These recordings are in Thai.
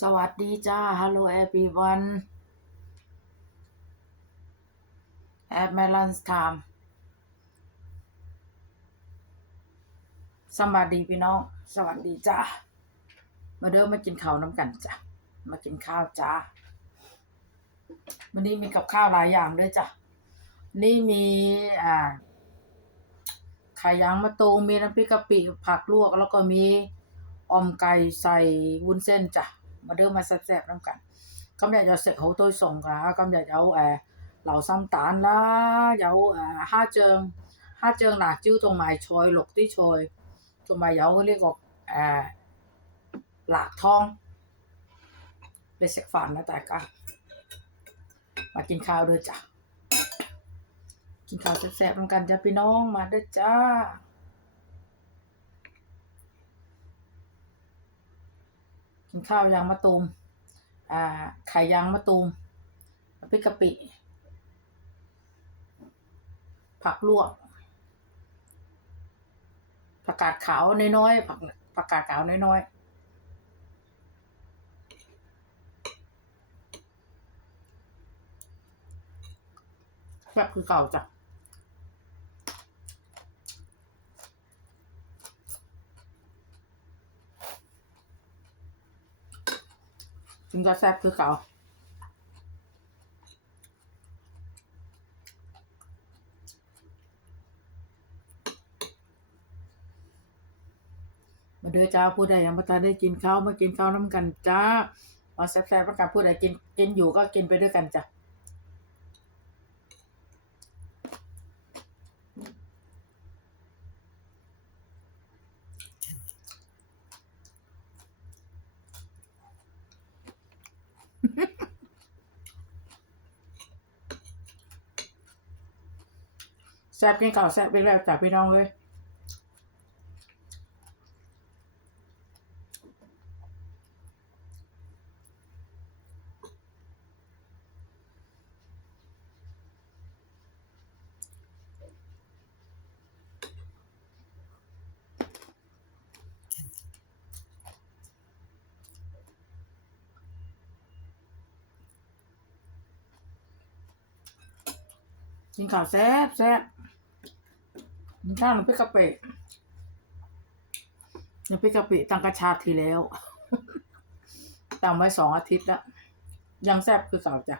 สวัสดีจ้า Hello everyone at my lunch time สวัสดีพี่น้อง สวัสดีจ้า มาเดินมากินข้าวน้ำกันจ้ะ มากินข้าวจ้า วันนี้มีกับข้าวหลายอย่างด้วยจ้ะ นี่มีอ่าไข่ยางมะตูมมีน้ำพริกกะปิผักลวกแล้วก็มี ออมไก่ใส่วุ้นเส้นจ้ะ มาเดินมาแซ่บๆน้ำกัน 今日有食好多餸㗎，今日有诶、呃、流心蛋啦，有诶、呃、虾酱、虾酱辣椒同埋菜绿啲菜，同埋有呢、个诶、呃、辣汤。你食饭啦，大家มากินข้าวด้วยจ้ะ กินข้าวแซ่บๆน้ำกันจ้ะพี่น้องมาด้วยจ้า กินข้าวยางมะตูม อ่า ไข่ยางมะตูมพริกกะปิ ผักลวก ผักกาดขาวน้อยๆ ผักผักกาดขาวน้อยๆแบบคือเก่าจ้ะ จึงจะแซ่บคือเก่ามาเด้อจ้าผู้ใดยังไม่ทันได้กินข้าวมากินข้าวน้ำกันจ้าเอาแซ่บๆแล้วกันผู้ใดกินกินอยู่ก็กินไปด้วยกันจ้ะ แซ่บกินข้าวแซ่บไปแล้วจ้ะพี่น้องเลยกินข้าวแซ่บแซ่บ กินข้าวน้ำพริกกะปิน้ำพริกกะปิตั้งกระชาทีแล้วตำไว้สองอาทิตย์แล้ว ยังแซ่บคือเก่าจ้ะ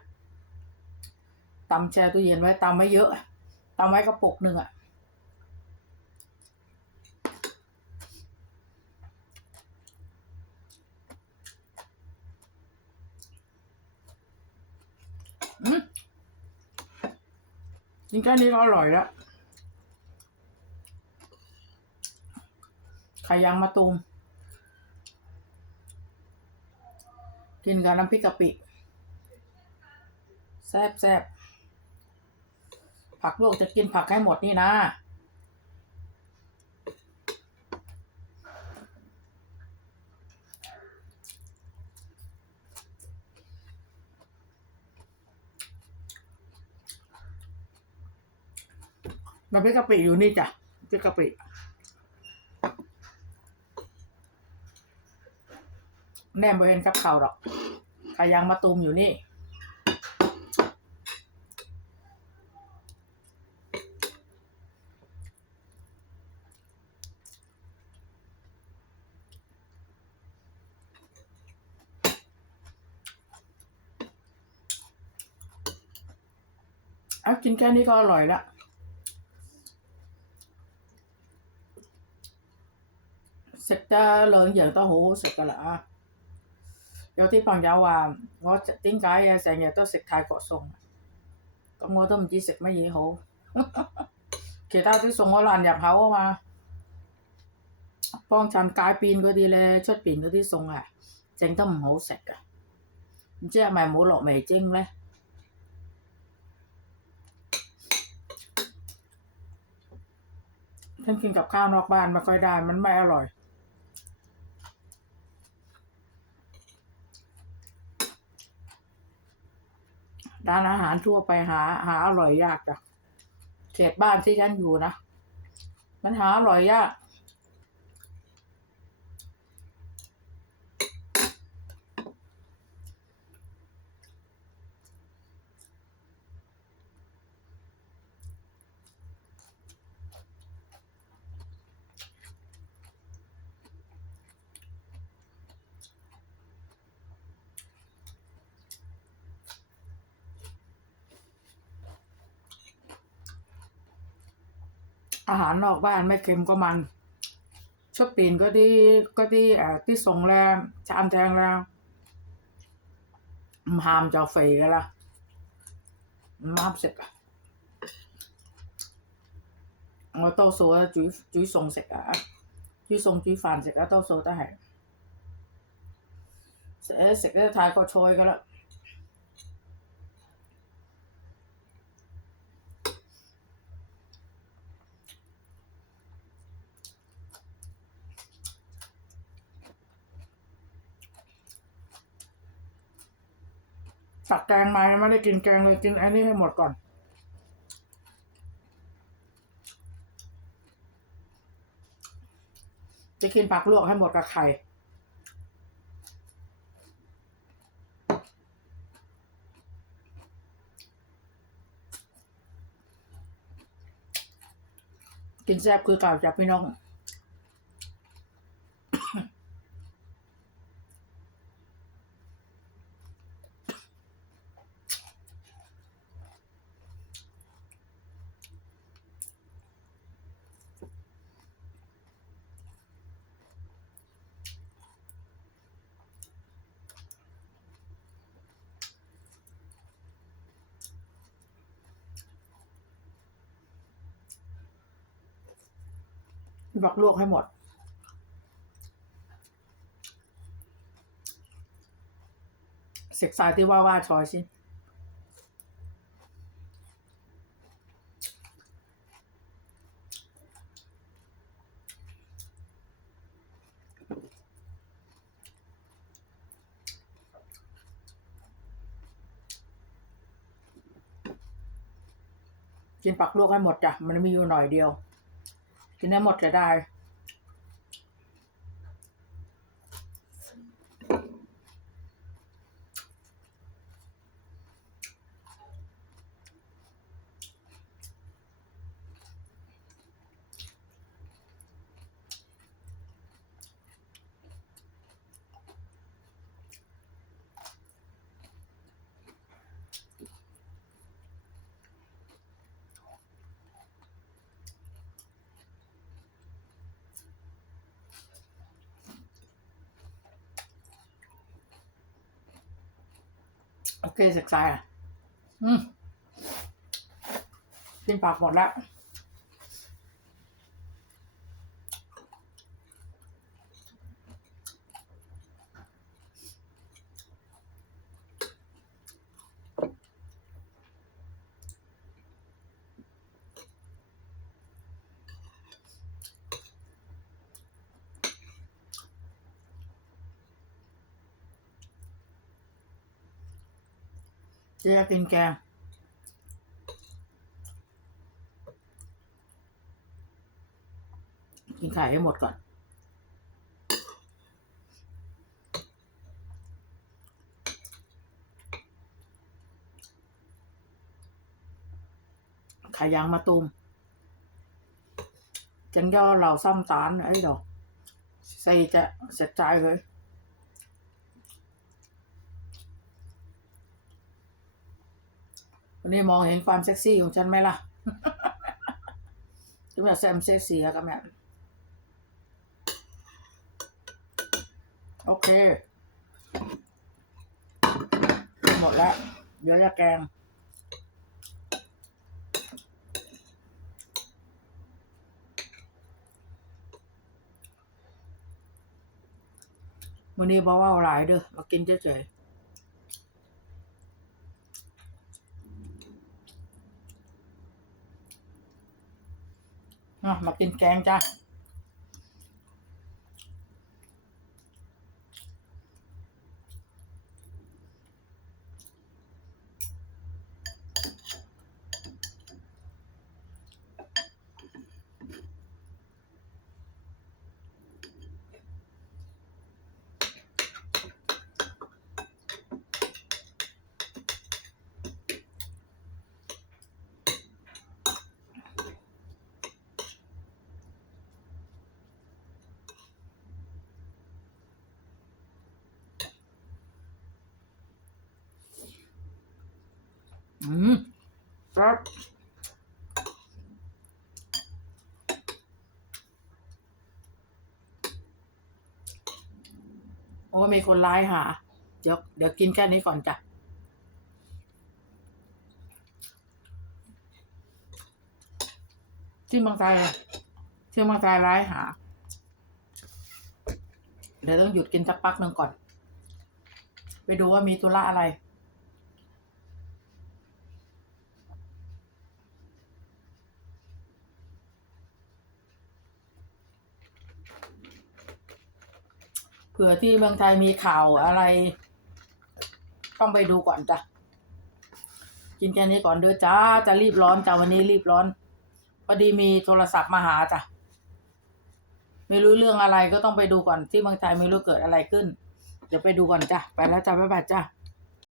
ตำแช่ตู้เย็นไว้ตำไว้เยอะตำไว้กระปุกหนึ่งอะอืมกินแค่นี้ก็อร่อยแล้ว ข่ยางมะตูม กินกับน้ำพริกกะปิ แซ่บแซ่บผักลวกจะกินผักให้หมดนี่นะ น้ำพริกกะปิอยู่นี่จ้ะพริกกะปิ แนมบริเวณกับเขาวหรอกไข่ยางมะตูมอยู่นี่ เอากินแค่นี้ก็อร่อยแล้ว 食得两样都好好食噶啦啊！ 有啲朋友话我点解啊成日都食泰国餸，咁我都唔知食乜嘢好。其他啲餸我难入口啊嘛，帮衬街边嗰啲咧，出边嗰啲餸啊，整得唔好食噶，唔知系咪冇落味精咧？ฉันกินกับข้าวนอกบ้านไม่ค่อยได้ มันไม่อร่อย ร้านอาหารทั่วไปหา หาอร่อยยากจ้ะเขตบ้านที่ฉันอยู่นะ มันหาอร่อยยาก อาหารนอกบ้านไม่เค็มก็มันชุบตีนก็ดีก็ดีเอ่อที่ส่งแรงชามแทงแรงมหามจะ肥噶啦，唔啱食啊！我多数咧煮煮餸食啊，煮餸煮饭食啊，多数都系食咧食咧泰国菜噶啦。 ตักแกงมาไม่ได้กินแกงเลยกินอันนี้ให้หมดก่อน จะกินผักลวกให้หมดกับไข่กินแซ่บคือเก่าจากพี่น้อง พี่บักลวกให้หมด เสกสายที่ว่าว่าชอยสิกินปักลวกให้หมดจ้ะ มันมีอยู่หน่อยเดียว กินได้ โอเคศึกษาอะอืมกินปากหมดแล้ว เจ๊กินแกงกินไข่ให้หมดก่อน ไข่ยางมาตุมจังย่อเหล่าซ้ำตาลไอ้ดอกใส่จะเสร็จใจเลย นนี้มองเห็นความเซ็กซี่ของฉันไหมล่ะจุ๊บแบบแซมเซ็กซี่อะครับแม่โอเค หมดแล้ว เดี๋ยวจะแกงวันนี้บอกว่าหลายเด้อมากินเฉยๆ อะมากินแกงจ้า อืมโอ้มีคนไล่หา เดี๋ยวเดี๋ยวกินแค่นี้ก่อนจ้ะชื่อบางใยชื่อบางใจยไล่หา เดี๋ยวต้องหยุดกินสักพักหนึ่งก่อน ไปดูว่ามีตุละอะไร ผื่อที่เมืองไทยมีข่าวอะไร ต้องไปดูก่อนจ้ะ กินแค่นี้ก่อนเด้อจ้า จะรีบร้อนจ้ะวันนี้รีบร้อนพอดีมีโทรศัพท์มาหาจ้ะ ไม่รู้เรื่องอะไรก็ต้องไปดูก่อนที่เมืองไทยไม่รู้เกิดอะไรขึ้น เดี๋ยวไปดูก่อนจ้ะ ไปแล้วจ้ะบ๊ายบายจ้ะ